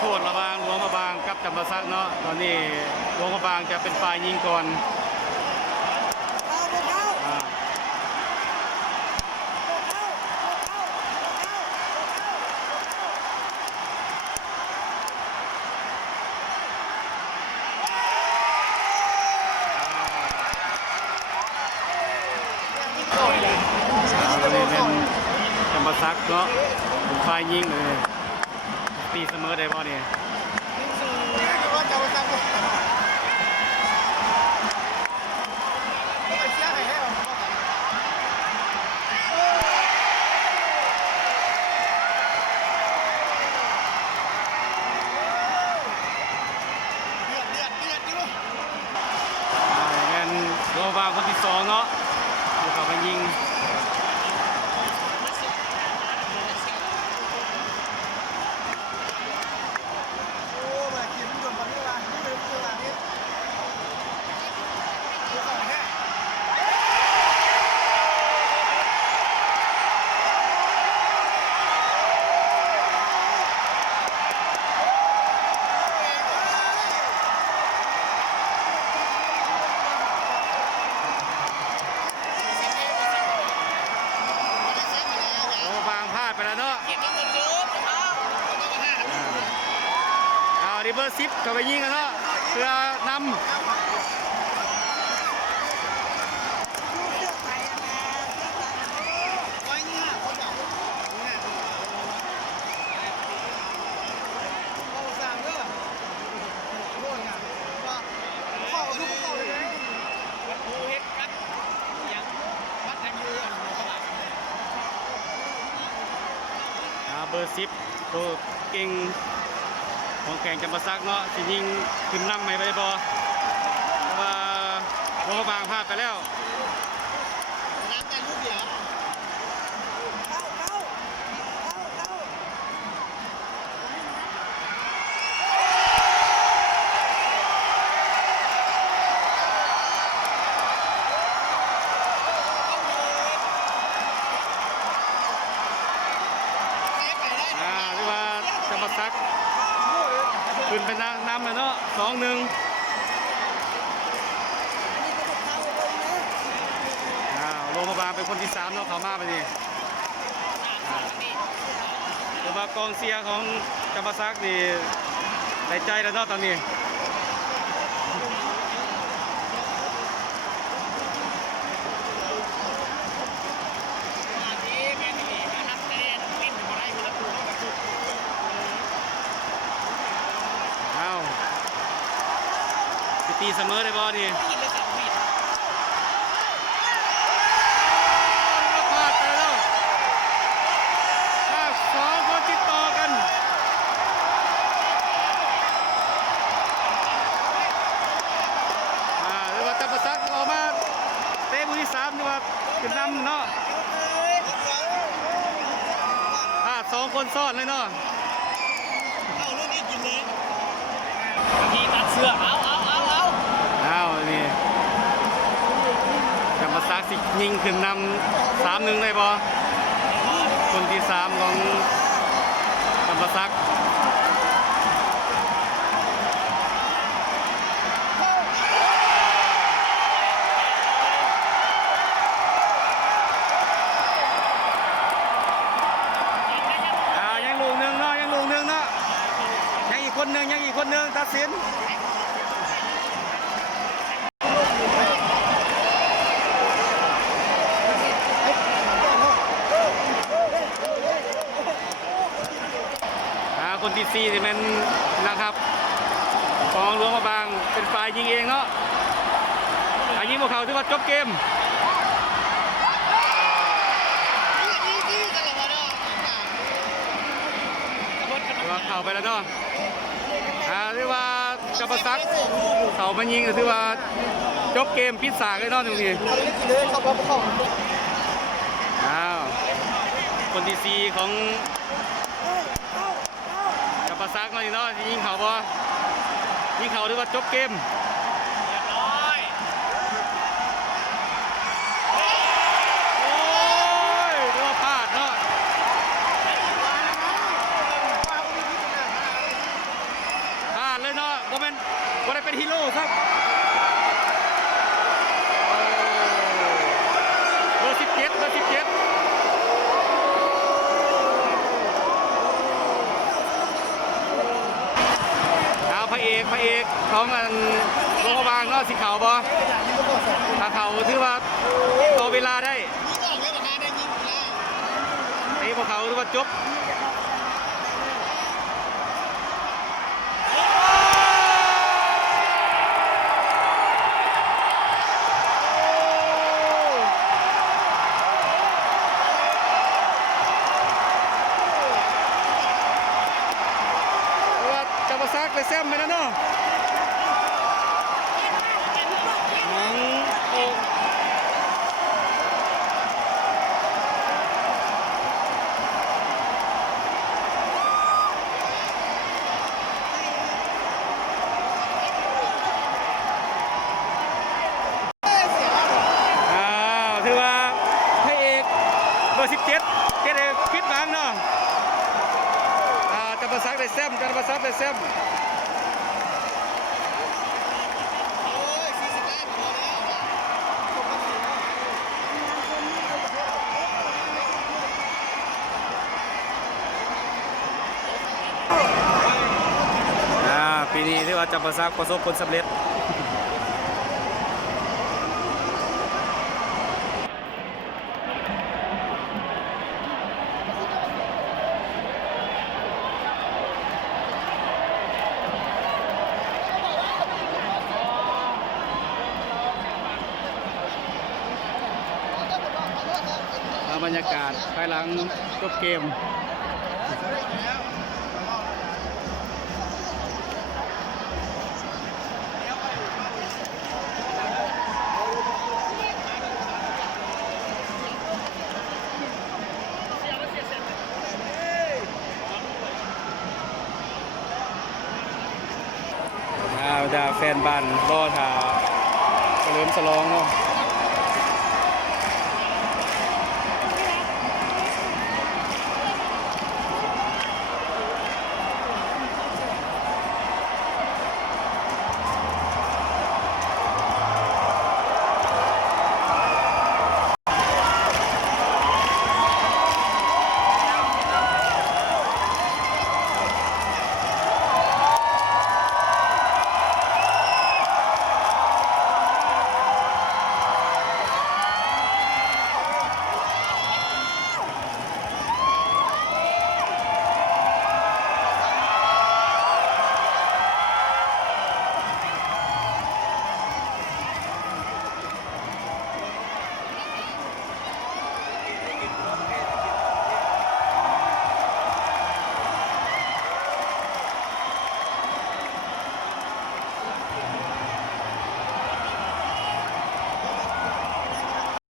โทษระหว่างหลวงพระบางกับจำปาสักเนาะตอนนี้หลวงพระบางจะเป็นฝ่ายยิงก่อนตอนนี้เป็นจำปาสักเนาะเป็นฝ่ายยิงเลยตีเสมอได้บ่เนี่ยงั้นโลบางคนที่สองเนาะอยู่กับยิงไปแล้วเนาะเอาดิเบอร์10เข้าไปยิงกันเนาะเพื่อนำเบอร์10ตัวเก่งของแข่งจำปาสักเนาะสิยิงขึ้นนำไม่ไปบอเพราะว่าโลบางพลาดไปแล้วสักขึ้นเป็นน้ำเลยเนาะ2-1โลมาบางเป็นคนที่3เนาะเขามาไปนี่ตัวมากองเสียของจำปาสักนี่ได้ใจแล้วเนาะตอนนี้ตีเสมอได้บอลนี่พลาดไปแล้ว2 คนติดต่อกันหรือว่าจำปาสักออกมาเตะมือที่3หรือว่าขึ้นนำเนาะพลาด2 คนซ้อนเลยเนาะเอาลูกนี้กินเลยทีตัดเสื้อเอานี่จำปาสักสิยิงขึ้นนำ3-1ได้บอคนที่3ของจำปาสักยังลูกหนึ่งเนาะยังอีกคนหนึ่งตัดสินคนที่4นี่มันนะครับของหลวงพระบางเป็นฝ่ายยิงเองเนาะยิงพวกเขาถือว่าจบเกมเข้าไปแล้วเนาะถือว่าจำปาสักเขามันยิงถือว่าจบเกมพิษสากเลยเนาะตรงนี้คนที่4ของจำปาสักเนาะยิงเขาบ่ยิงเขาถือว่าจบเกมถือว่าพลาดเนาะ ของอันโรงพยาบาลเนาะสิเขาบ่ถ้าเขาถือว่าต่อเวลาได้ นี่ก็ออกไม่ประกาศได้ยิงได้ ไอ้พวกเขาถือว่าจบจะมาซักไปแซมไปนะเนาะโอ้ถือว่าพระเอกเบอร์17เกเรคิดหวังเนาะจะมาซักได้แซมจะมาซักได้แซม โอ้ย40 ล้านพอแล้ว ปีนี้ที่ว่าจะประสบผลสำเร็จบรรยากาศภายหลังจบเกมดาแฟนบ้านรอถ่าเฉลิมฉลองเนาะ